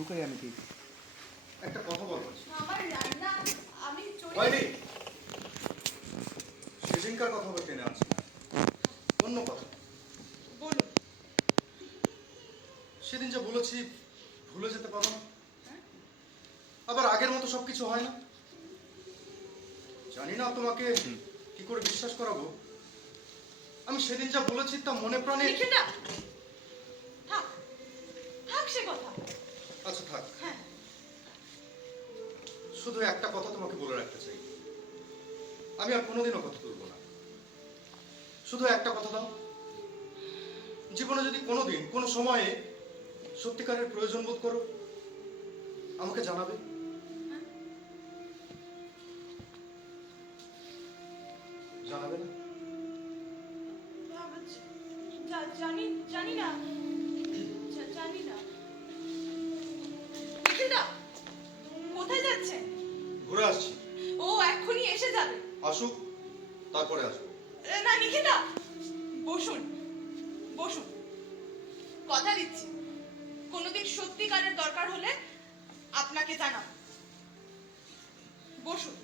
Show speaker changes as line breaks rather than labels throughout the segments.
লুকাই আমি ঠিক।
একটা কথা বলব
আমি চলে
সেদিনকার কথা বলতে টেনে আছি অন্য কথা।
বলুন।
সেদিন যা বলেছি ভুলে যেতে পারো হ্যাঁ? আবার আগের মতো সব কিছু হয় না? জানি না তোমাকে কি করে বিশ্বাস করাবো। আমি সেদিন যা বলেছি তা মনে প্রাণে
থাক। থাক সে কথা।
আচ্ছা থাক। শুধু একটা কথা তোমাকে বলে রাখতে চাই। আমি আর কোনোদিনও কথা তুলবো না। শুধু একটা কথা দাও। জীবনে যদি কোনোদিন, কোনো সময়ে সত্যিকারের প্রয়োজন বোধ করো, আমাকে জানাবে। জানাবে না?
জানি জানি না। এক্ষুনি এসে যাবে।
আসুক তারপরে আসব
না নিখিলদা বসুন বসুন। কথা দিচ্ছি। কোনোদিন সত্যিকারের দরকার হলে আপনাকে জানাব। বসুন।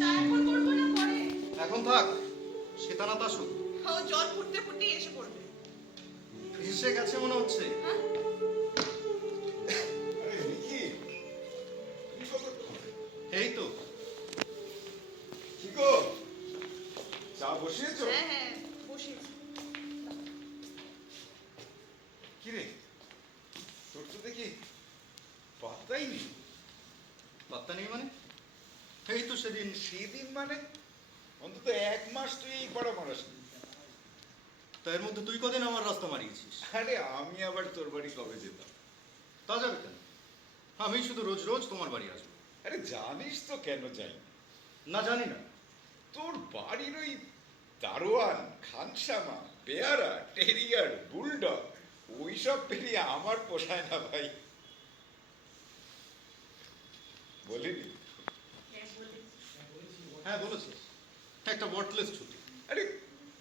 চা এখন করব না পরে?
এখন থাক সীতানাথ আসুক।
ও জল ফুটতে ফুটতেই এসে পড়বে।
ভেসে গেছে মনে হচ্ছে।
হ্যাঁ?
চা বসিয়েছো?
হ্যাঁ হ্যাঁ বসিয়েছি।
কি রে তোর তো দেখি পাত্তাই নেই।
পাত্তা নেই মানে? এই তো সেদিন
সেদিন মানে? অন্তত এক মাস তুই এই পাড়া মারাসনি
তার মধ্যে তুই কদিন আমার রাস্তা মারিয়েছিস?
আরে আমি আবার তোর বাড়ি কবে যেতাম?
তা যাবে কেন? আমি শুধু রোজ রোজ তোমার বাড়ি আসব।
আরে জানিস তো কেন যাই
না জানি না।
তোর বাড়ির ওই দারোয়ান খানসামা পেয়ারা টেরিয়ার বুলডগ ওইসব পেরিয়ে আমার পোষায় না ভাই। বলিনি?
হ্যাঁ বলেছিস একটা বটলেস ছুটি।
আরে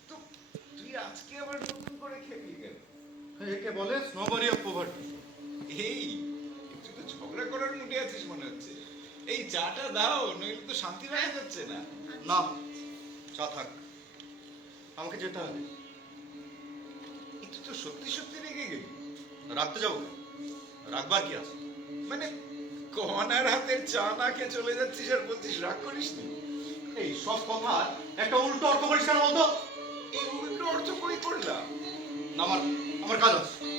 তো তুই আজকে আবার নতুন করে খেপি কেন
একে বলে স্নোবারি অফ পোভার্টি
এই চাটা দাও নইলে তো শান্তি পাওয়া যাচ্ছে না।
না চা থাক। আমাকে যেতে হবে।
তুই তো সত্যি সত্যি রেগে গেলি।
রাখতে যাব। রাখবার কি আছে?
মানে কনার হাতের চা না খেয়ে চলে যাচ্ছিস আর বলছিস রাগ করিস নি?
এই সব কথা একটা উল্টো অর্থ করিস কেন বলতো?
এই উল্টো অর্থ কই করলাম?
না, আমার আমার কাজ আছে।